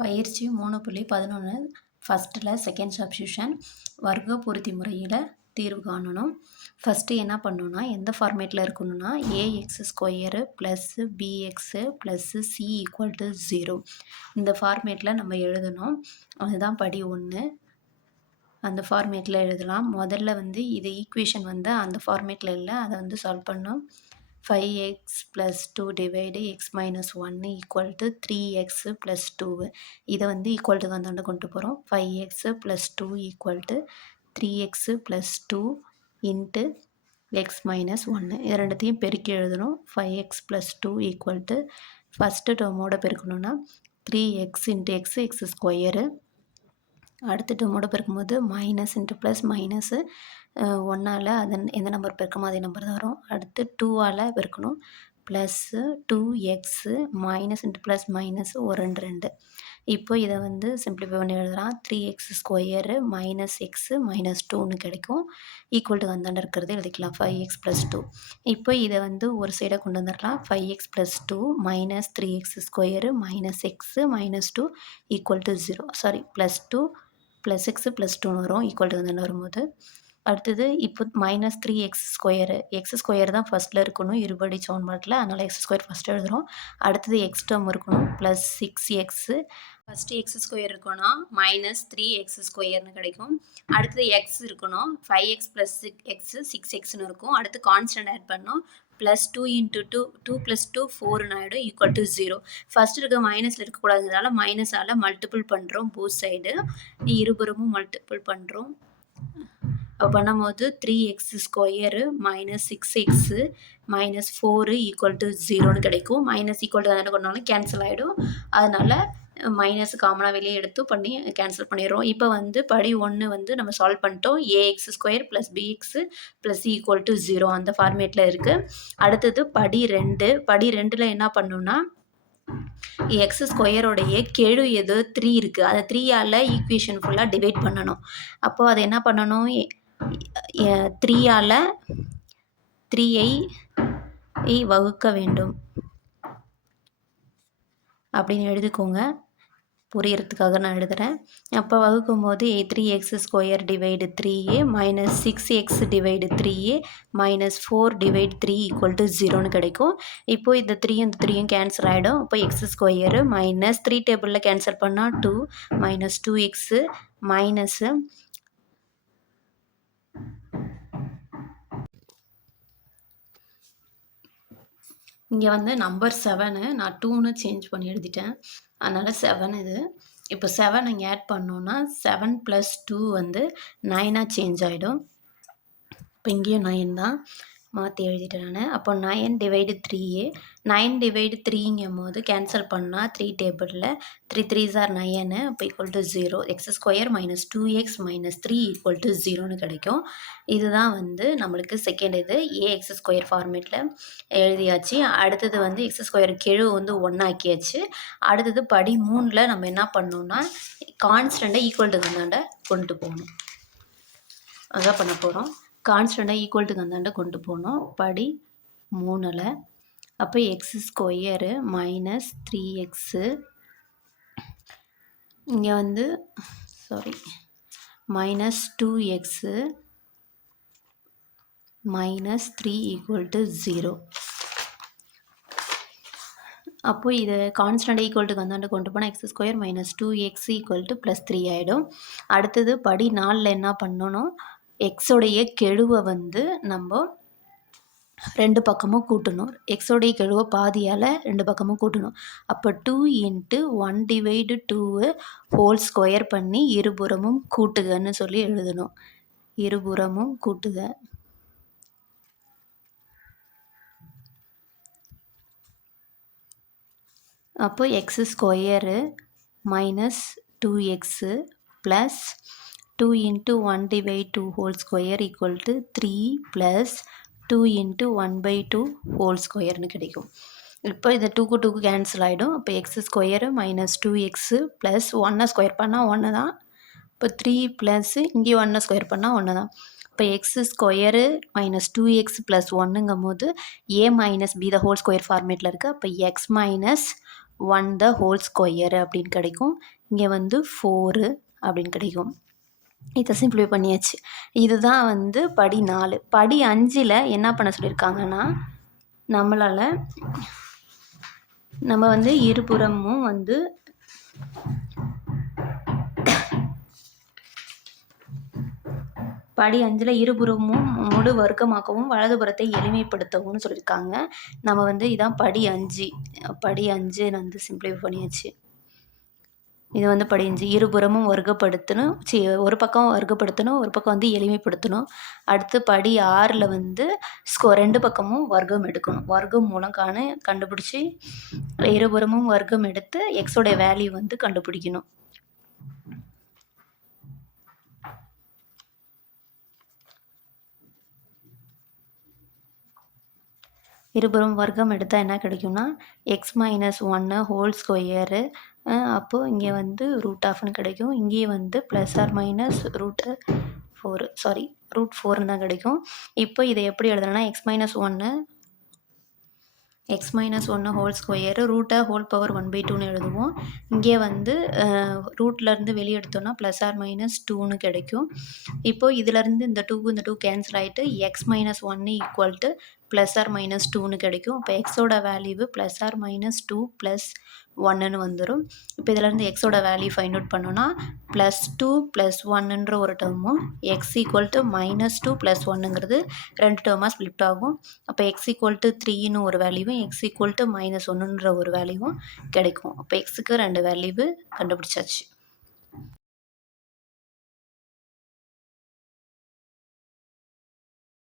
பயிற்சி 3.11 ஃபஸ்ட்டில் second substitution வர்க்க பொருத்தி முறையில் தீர்வு காணணும். ஃபஸ்ட்டு என்ன பண்ணணும்னா எந்த ஃபார்மேட்டில் இருக்கணும்னா A X square plus B X plus C equal to 0 இந்த ஃபார்மேட்டில் நம்ம எழுதணும். அதுதான் படி 1. அந்த ஃபார்மேட்டில் எழுதலாம். முதல்ல இது ஈக்குவேஷன் அந்த ஃபார்மேட்டில் இல்லை, அதை சால்வ் பண்ணோம். 5x + 2 divide x - 1 equal to 3x + 2 இதை ஈக்குவல் டு வந்தாண்ட கொண்டு போகிறோம். 5x + 2 equal to 3x + 2 into x - 1 இது ரெண்டுத்தையும் பெருக்கி எழுதணும். 5x + 2 ஈக்குவல் டு ஃபஸ்ட்டு டேர்மோட பெருக்கணும்னா 3x × x x ஸ்கொயரு. அடுத்த டேர்மோட பெருக்கும்போது மைனஸ் இன்ட்டு ப்ளஸ் மைனஸு 1ஆல் அதன் எந்த நம்பர் பெருக்கமோ அதே நம்பர் தான் வரும். அடுத்து 2ஆல் பெருக்கணும். Plus 2x minus into plus minus ஒரு 2 இப்போ இதை சிம்பிளிஃபை பண்ணி எழுதலாம். 3x square minus x minus 2ன்னு கிடைக்கும். ஈக்குவல் டு வந்தாண்ட இருக்கிறது எழுதிக்கலாம். 5x + 2 இப்போ இதை ஒரு சைடாக கொண்டு வந்துடலாம். 5x + 2 minus 3x square minus x minus 2 equal to 0 sorry plus 2 plus x plus 2ன்னு வரும். ஈக்குவல் டு வந்து வரும்போது அடுத்தது இப்போ minus 3x square X square தான் ஃபஸ்ட்டில் இருக்கணும் இருபடி சமன்பாட்டில், அதனால் எக்ஸ் ஸ்கொயர் ஃபஸ்ட்டு எழுதுகிறோம். அடுத்தது எக்ஸ் டேர்ம் இருக்கணும் plus 6x first X square இருக்கணும் மைனஸ் 3x ஸ்கொயர்னு கிடைக்கும். அடுத்தது எக்ஸ் இருக்கணும் 5x + 6x 6xன்னு இருக்கும். அடுத்து கான்ஸ்டன்ட் ஆட் பண்ணோம். ப்ளஸ் 2 × 2 2 + 2 4 ஆகிடும். ஈக்குவல் டு 0 ஃபஸ்ட்டு இருக்க மைனஸில் இருக்கக்கூடாதுனால மைனஸால் மல்டிபிள் பண்ணுறோம். போத் சைடு இருபுறமும் மல்டிபிள் பண்ணுறோம். பண்ணும்போது 3x square minus 6x minus 4 equal to 0ன்னு கிடைக்கும். மைனஸ் ஈக்குவல் டு என்ன பண்ணாலும் கேன்சல் ஆகிடும். அதனால் மைனஸ் காமனாக வெளியே எடுத்து பண்ணி கேன்சல் பண்ணிடுறோம். இப்போ படி 1 நம்ம சால்வ் பண்ணிட்டோம். ax² + bx + c equal to 0 அந்த ஃபார்மேட்டில் இருக்குது. அடுத்தது படி 2. படி 2ல் என்ன பண்ணணும்னா எக்ஸ் ஸ்கொயரோடைய கெழு எது 3 இருக்குது. அதை 3ஆல் ஈக்குவேஷன் ஃபுல்லாக டிவைட் பண்ணணும். அப்போது அதை என்ன பண்ணணும் 3ஆல் 3ஐ வகுக்க வேண்டும் அப்படின்னு எழுதிக்கோங்க. புரியறதுக்காக நான் எழுதுகிறேன். அப்போ வகுக்கும் போது 3x² / 3a minus 6x / 3a minus 4/3 equal to 0ன்னு கிடைக்கும். இப்போது இந்த 3 இந்த 3யும் கேன்சல் ஆகிடும். இப்போ x² மைனஸ் 3 டேபிளில் கேன்சல் பண்ணால் 2 மைனஸ் 2x மைனஸு இங்கே நம்பர் 7 நான் 2ன்னு சேஞ்ச் பண்ணி எழுதிட்டேன். அதனால் 7 இது. இப்போ 7 இங்கே ஆட் பண்ணோன்னா 7 + 2 9ஆக சேஞ்ச் ஆகிடும். இப்போ இங்கேயும் 9 தான் மாற்றி எழுதிட்டேன் நான். அப்போ 9/3a 9/3ங்கும் போது கேன்சல் பண்ணால் 3 டேபிளில் 3 3s are 9 அப்போ equal to 0 x² minus 2x minus 3 equal to 0ன்னு கிடைக்கும். இதுதான் நம்மளுக்கு செகண்ட் இது ax² ஃபார்மேட்டில் எழுதியாச்சு. அடுத்தது x² கெழு 1 ஆக்கியாச்சு. அடுத்தது படி 3ல் நம்ம என்ன பண்ணோம்னா கான்ஸ்டண்ட்டை ஈக்குவல் டு வந்தாண்ட கொண்டு போகணும். அதான் பண்ண போகிறோம். கான்ஸ்டண்ட்டை ஈக்குவல் டு அந்தாண்ட கொண்டு போனோம் படி 3ல். அப்போ x² மைனஸ் 3x இங்கே sorry minus 2x minus 3 equal to 0. அப்போது இது கான்ஸ்டண்ட்டை ஈக்குவல் டு அந்தாண்ட கொண்டு போனால் x² minus 2x equal to plus 3 ஆகிடும். அடுத்தது படி 4ல் என்ன பண்ணணும் எக்ஸோடைய கெழுவை நம்ம ரெண்டு பக்கமும் கூட்டணும். எக்ஸோடைய கெழுவை பாதியால் ரெண்டு பக்கமும் கூட்டணும். அப்போ 2 × 1/2 ஹோல் ஸ்கொயர் பண்ணி இருபுறமும் கூட்டுகன்னு சொல்லி எழுதணும். இருபுறமும் கூட்டுக. அப்போ x² minus 2x plus 2 × 1/2 whole square equal to 3 plus 2 × 1/2 whole ஸ்கொயர்னு கிடைக்கும். இப்போ இது 2க்கு 2க்கு கேன்சல் ஆகிடும். அப்போ x² minus 2x plus 1 square பண்ணால் 1 தான். இப்போ 3 ப்ளஸ் இங்கே 1 ஸ்கொயர் பண்ணால் 1 தான். இப்போ x² மைனஸ் 2x ப்ளஸ் 1ங்கும் போது a minus b the whole square ஃபார்மேட்டில் இருக்குது. அப்போ x minus 1 the whole square அப்படின்னு கிடைக்கும். இங்கே வந்து 4 அப்படின்னு கிடைக்கும். இதை சிம்பிளிஃபை பண்ணியாச்சு. இதுதான் வந்து படி 4. படி 5ல் என்ன பண்ண சொல்லியிருக்காங்கன்னா, நம்ம வந்து இருபுறமும் வந்து படி 5ல் இருபுறமும் முழு வர்க்கமாக்கவும் வலதுபுறத்தை எளிமைப்படுத்தவும்னு சொல்லியிருக்காங்க. நம்ம வந்து இதான் படி 5. படி 5 வந்து சிம்பிளிஃபை பண்ணியாச்சு. இது வந்து படி 5. இருபுறமும் வர்க்கப்படுத்தணும், ஒரு பக்கம் வர்க்கப்படுத்தணும், ஒரு பக்கம் வந்து எளிமைப்படுத்தணும். அடுத்து படி 6ல் வந்து 2 பக்கமும் வர்க்கம் எடுக்கணும். வர்க்கம் மூலம் கண்டுபிடிச்சி இருபுறமும் வர்க்கம் எடுத்து எக்ஸோடைய வேல்யூ வந்து கண்டுபிடிக்கணும். இருபுறம் வர்க்கம் எடுத்தால் என்ன கிடைக்கும்னா x-1 ஹோல் ஸ்கொயரு. அப்போது இங்கே வந்து √((ன்னு கிடைக்கும். இங்கே வந்து +or-√4 தான் கிடைக்கும். இப்போ இதை எப்படி எழுதணும்னா x-1 ஹோல் ஸ்கொயரு √((1/2ன்னு எழுதுவோம். இங்கே வந்து ரூட்லேருந்து வெளியே எடுத்தோம்னா +or-2ன்னு கிடைக்கும். இப்போது இதிலேருந்து இந்த 2 கேன்சல் ஆகிட்டு x-1 ஈக்குவல் டு +or-2ன்னு கிடைக்கும். அப்போ எக்ஸோட வேல்யூவு +or-2 + 1ன்னு வந்துடும். இப்போ இதிலேருந்து எக்ஸோட வேல்யூ ஃபைண்ட் அவுட் பண்ணோன்னா +2 + 1ன்ற ஒரு டேர்மும் x ஈக்குவல் டு -2 + 1ங்கிறது 2 டேர்மாக ஸ்ப்ளிட் ஆகும். அப்போ x ஈக்குவல் டு 3ன்னு ஒரு வேல்யூவும் x ஈக்குவல் டு -1ன்ற ஒரு வேல்யூவும் கிடைக்கும். அப்போ எக்ஸுக்கு 2 வேல்யூவு கண்டுபிடிச்சாச்சு.